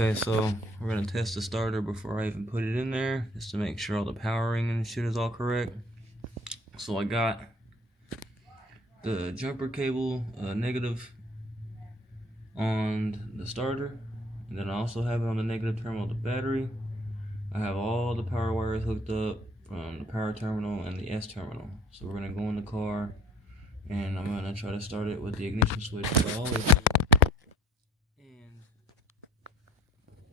Okay, so we're gonna test the starter before I even put it in there, just to make sure all the powering and shit is all correct. So I got the jumper cable negative on the starter, and then I also have it on the negative terminal of the battery. I have all the power wires hooked up from the power terminal and the S terminal. So we're gonna go in the car, and I'm gonna try to start it with the ignition switch as I always do. And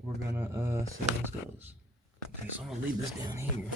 we're gonna see how this goes. Okay, so I'm gonna leave this down here.